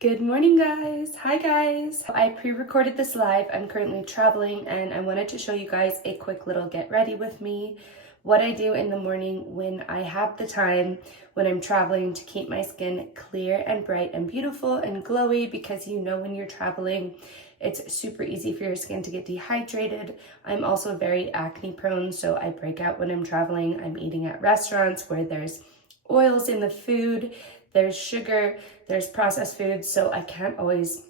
Good morning, guys. Hi, guys. I pre-recorded this live. I'm currently traveling and I wanted to show you guys a quick little get ready with me. What I do in the morning when I have the time when I'm traveling to keep my skin clear and bright and beautiful and glowy, because you know when you're traveling, it's super easy for your skin to get dehydrated. I'm also very acne prone, so I break out when I'm traveling. I'm eating at restaurants where there's oils in the food, there's sugar, there's processed foods, so I can't always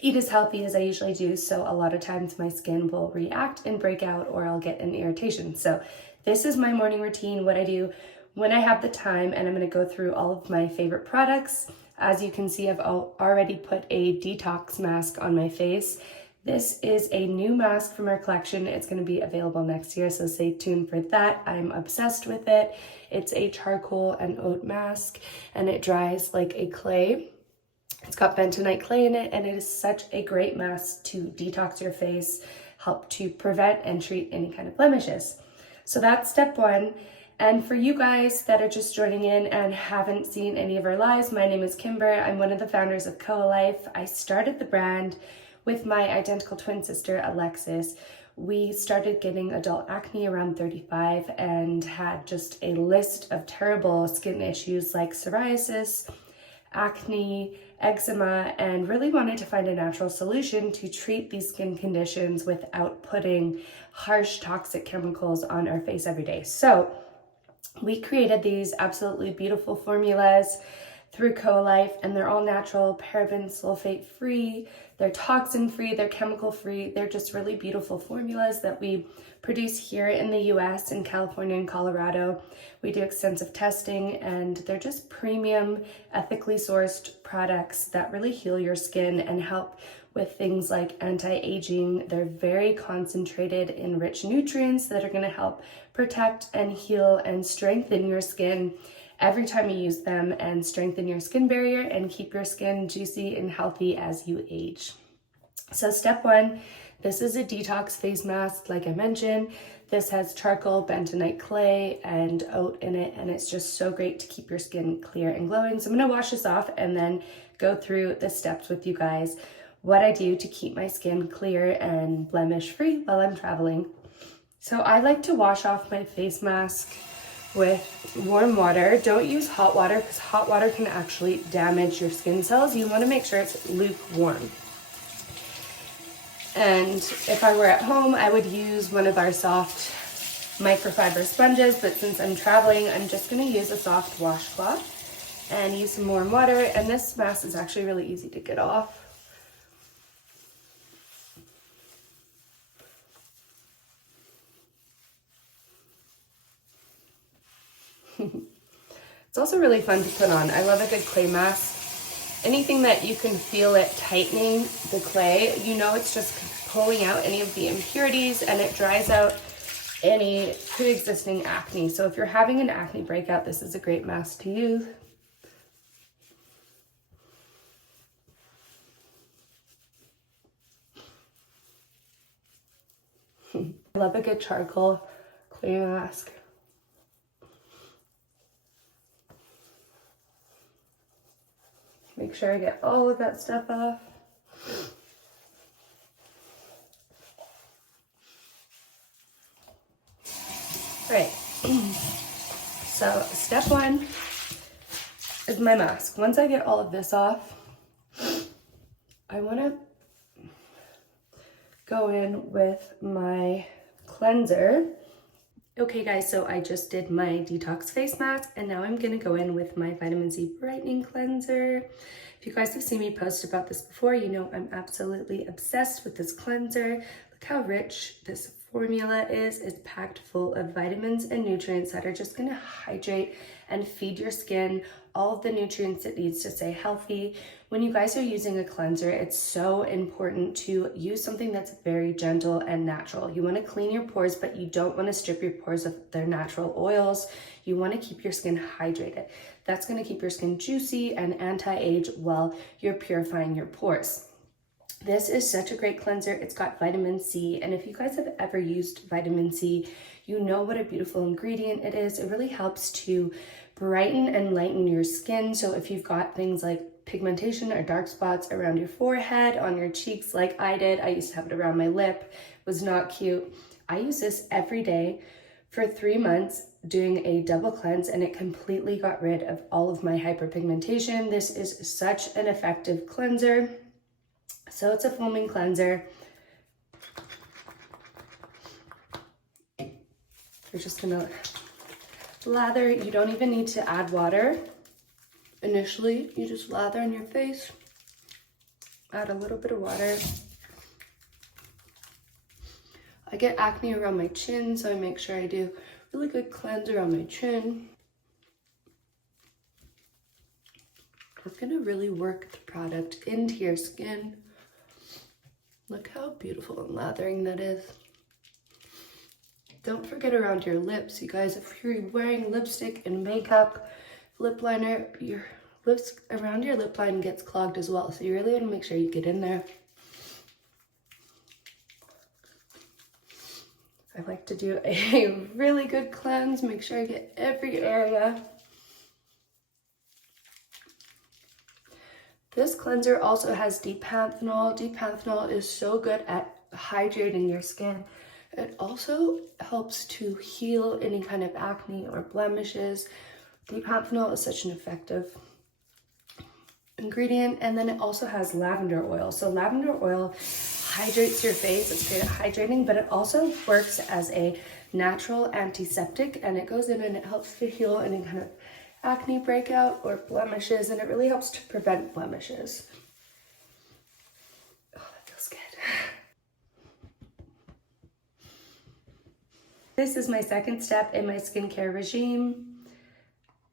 eat as healthy as I usually do. So a lot of times my skin will react and break out, or I'll get an irritation. So this is my morning routine, what I do when I have the time, and I'm going to go through all of my favorite products. As you can see, I've already put a detox mask on my face. This is a new mask from our collection. It's going to be available next year, so stay tuned for that. I'm obsessed with it. It's a charcoal and oat mask, and it dries like a clay. It's got bentonite clay in it, and it is such a great mask to detox your face, help to prevent and treat any kind of blemishes. So that's step one. And for you guys that are just joining in and haven't seen any of our lives, my name is Kimber. I'm one of the founders of KOA LIFE. I started the brand with my identical twin sister, Alexis. We started getting adult acne around 35 and had just a list of terrible skin issues like psoriasis, acne, eczema, and really wanted to find a natural solution to treat these skin conditions without putting harsh toxic chemicals on our face every day. So we created these absolutely beautiful formulas through KOA LIFE, and they're all natural, paraben, sulfate free, they're toxin free, they're chemical free. They're just really beautiful formulas that we produce here in the US, in California and Colorado. We do extensive testing, and they're just premium, ethically sourced products that really heal your skin and help with things like anti-aging. They're very concentrated in rich nutrients that are going to help protect and heal and strengthen your skin every time you use them, and strengthen your skin barrier and keep your skin juicy and healthy as you age. So step one, this is a detox face mask. Like I mentioned, this has charcoal, bentonite clay, and oat in it, and it's just so great to keep your skin clear and glowing. So I'm gonna wash this off and then go through the steps with you guys, what I do to keep my skin clear and blemish free while I'm traveling. So I like to wash off my face mask with warm water. Don't use hot water, because hot water can actually damage your skin cells. You want to make sure it's lukewarm. And if I were at home, I would use one of our soft microfiber sponges, but since I'm traveling, I'm just going to use a soft washcloth and use some warm water. And this mask is actually really easy to get off. It's also really fun to put on. I love a good clay mask. Anything that you can feel it tightening the clay, you know it's just pulling out any of the impurities, and it dries out any pre-existing acne. So if you're having an acne breakout, this is a great mask to use. I love a good charcoal clay mask. Make sure I get all of that stuff off. All right, so step one is my mask. Once I get all of this off, I wanna go in with my cleanser. Okay guys, so I just did my detox face mask, and now I'm gonna go in with my vitamin C brightening cleanser. If you guys have seen me post about this before, you know I'm absolutely obsessed with this cleanser. Look how rich this formula is. It's packed full of vitamins and nutrients that are just gonna hydrate and feed your skin all of the nutrients it needs to stay healthy. When you guys are using a cleanser, it's so important to use something that's very gentle and natural. You want to clean your pores, but you don't want to strip your pores of their natural oils. You want to keep your skin hydrated. That's going to keep your skin juicy and anti-age while you're purifying your pores. This is such a great cleanser. It's got vitamin C, and if you guys have ever used vitamin C, you know what a beautiful ingredient it is. It really helps to brighten and lighten your skin. So if you've got things like pigmentation or dark spots around your forehead, on your cheeks like I did. I used to have it around my lip. It was not cute. I use this every day for 3 months, doing a double cleanse, and it completely got rid of all of my hyperpigmentation. This is such an effective cleanser. So it's a foaming cleanser. You're just gonna lather. You don't even need to add water. Initially, you just lather on your face, add a little bit of water. I get acne around my chin, so I make sure I do really good cleanser on my chin. We're gonna really work the product into your skin. Look how beautiful and lathering that is. Don't forget around your lips, you guys. If you're wearing lipstick and makeup, lip liner, your lips around your lip line gets clogged as well. So you really want to make sure you get in there. I like to do a really good cleanse, make sure I get every area. This cleanser also has deep panthenol. Deep panthenol is so good at hydrating your skin. It also helps to heal any kind of acne or blemishes. Deep panthenol is such an effective ingredient. And then it also has lavender oil. So lavender oil hydrates your face. It's great at hydrating, but it also works as a natural antiseptic, and it goes in and it helps to heal any kind of acne breakout or blemishes, and it really helps to prevent blemishes. Oh, that feels good. This is my second step in my skincare regime.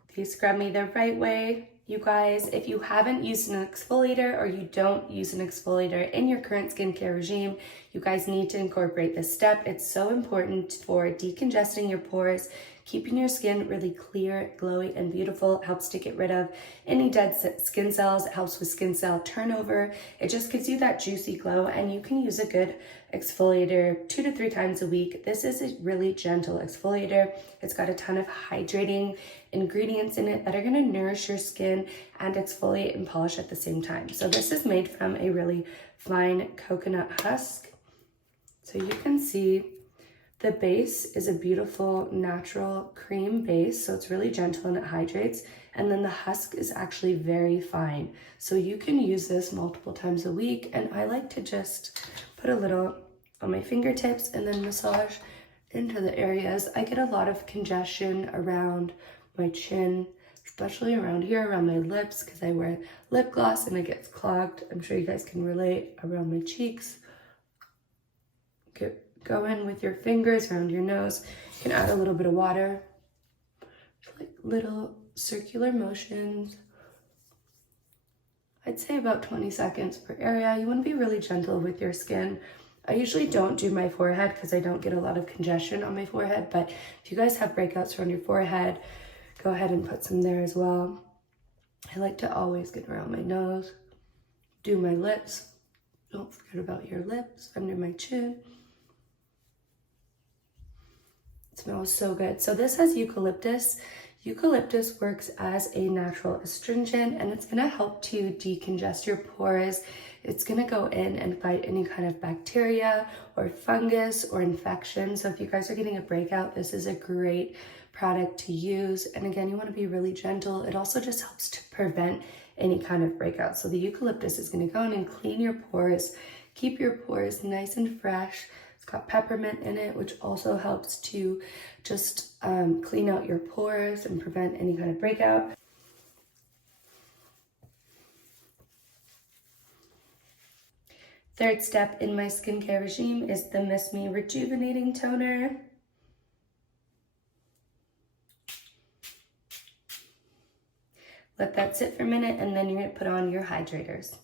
If you scrub me the right way, you guys, if you haven't used an exfoliator or you don't use an exfoliator in your current skincare regime, you guys need to incorporate this step. It's so important for decongesting your pores, keeping your skin really clear, glowy, and beautiful. It helps to get rid of any dead skin cells. It helps with skin cell turnover. It just gives you that juicy glow, and you can use a good exfoliator 2 to 3 times a week. This is a really gentle exfoliator. It's got a ton of hydrating ingredients in it that are going to nourish your skin and exfoliate and polish at the same time. So this is made from a really fine coconut husk. So you can see the base is a beautiful natural cream base, so it's really gentle and it hydrates. And then the husk is actually very fine. So you can use this multiple times a week, and I like to just put a little on my fingertips and then massage into the areas. I get a lot of congestion around my chin, especially around here, around my lips, because I wear lip gloss and it gets clogged. I'm sure you guys can relate. Around my cheeks. Go in with your fingers around your nose. You can add a little bit of water, just like little circular motions. I'd say about 20 seconds per area. You want to be really gentle with your skin. I usually don't do my forehead because I don't get a lot of congestion on my forehead, but if you guys have breakouts around your forehead, go ahead and put some there as well. I like to always get around my nose, do my lips. Don't forget about your lips, under my chin. It smells so good. So this has eucalyptus. Eucalyptus works as a natural astringent, and it's going to help to decongest your pores. It's going to go in and fight any kind of bacteria or fungus or infection. So if you guys are getting a breakout, this is a great product to use. And again, you want to be really gentle. It also just helps to prevent any kind of breakout. So the eucalyptus is going to go in and clean your pores, keep your pores nice and fresh. Got peppermint in it, which also helps to just clean out your pores and prevent any kind of breakout. Third step in my skincare regime is the Miss Me Rejuvenating Toner. Let that sit for a minute, and then you're going to put on your hydrators.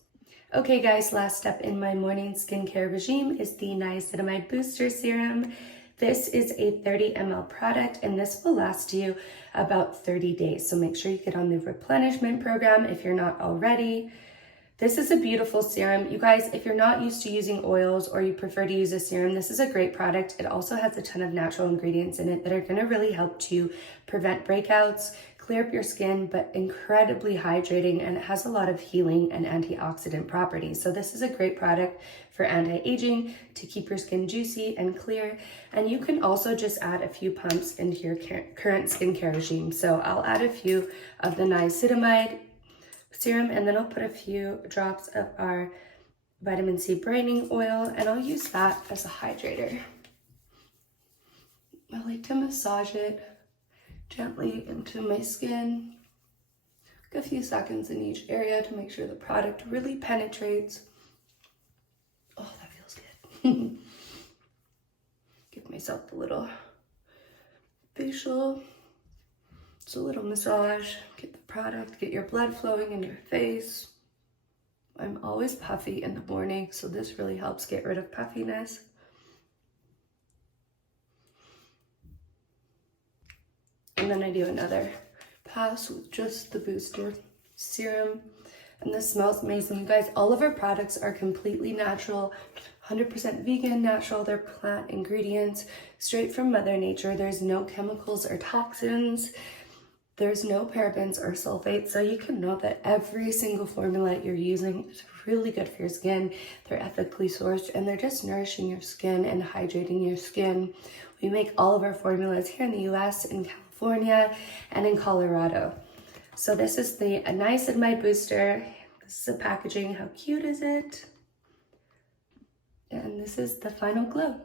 Okay guys, last step in my morning skincare regime is the Niacinamide Booster Serum. This is a 30 ml product, and this will last you about 30 days. So make sure you get on the replenishment program if you're not already. This is a beautiful serum. You guys, if you're not used to using oils or you prefer to use a serum, this is a great product. It also has a ton of natural ingredients in it that are going to really help to prevent breakouts, clear up your skin, but incredibly hydrating, and it has a lot of healing and antioxidant properties. So this is a great product for anti-aging, to keep your skin juicy and clear. And you can also just add a few pumps into your current skincare regime. So I'll add a few of the niacinamide serum, and then I'll put a few drops of our vitamin C brightening oil, and I'll use that as a hydrator. I like to massage it gently into my skin, a few seconds in each area to make sure the product really penetrates. Oh, that feels good. Give myself a little facial, just a little massage, get the product, get your blood flowing in your face. I'm always puffy in the morning, so this really helps get rid of puffiness. And then I do another pass with just the booster serum. And this smells amazing. You guys, all of our products are completely natural, 100% vegan, natural. They're plant ingredients straight from Mother Nature. There's no chemicals or toxins. There's no parabens or sulfates. So you can know that every single formula you're using is really good for your skin. They're ethically sourced, and they're just nourishing your skin and hydrating your skin. We make all of our formulas here in the US, in California, and in Colorado. So this is the niacinamide booster. This is the packaging. How cute is it? And this is the final glow.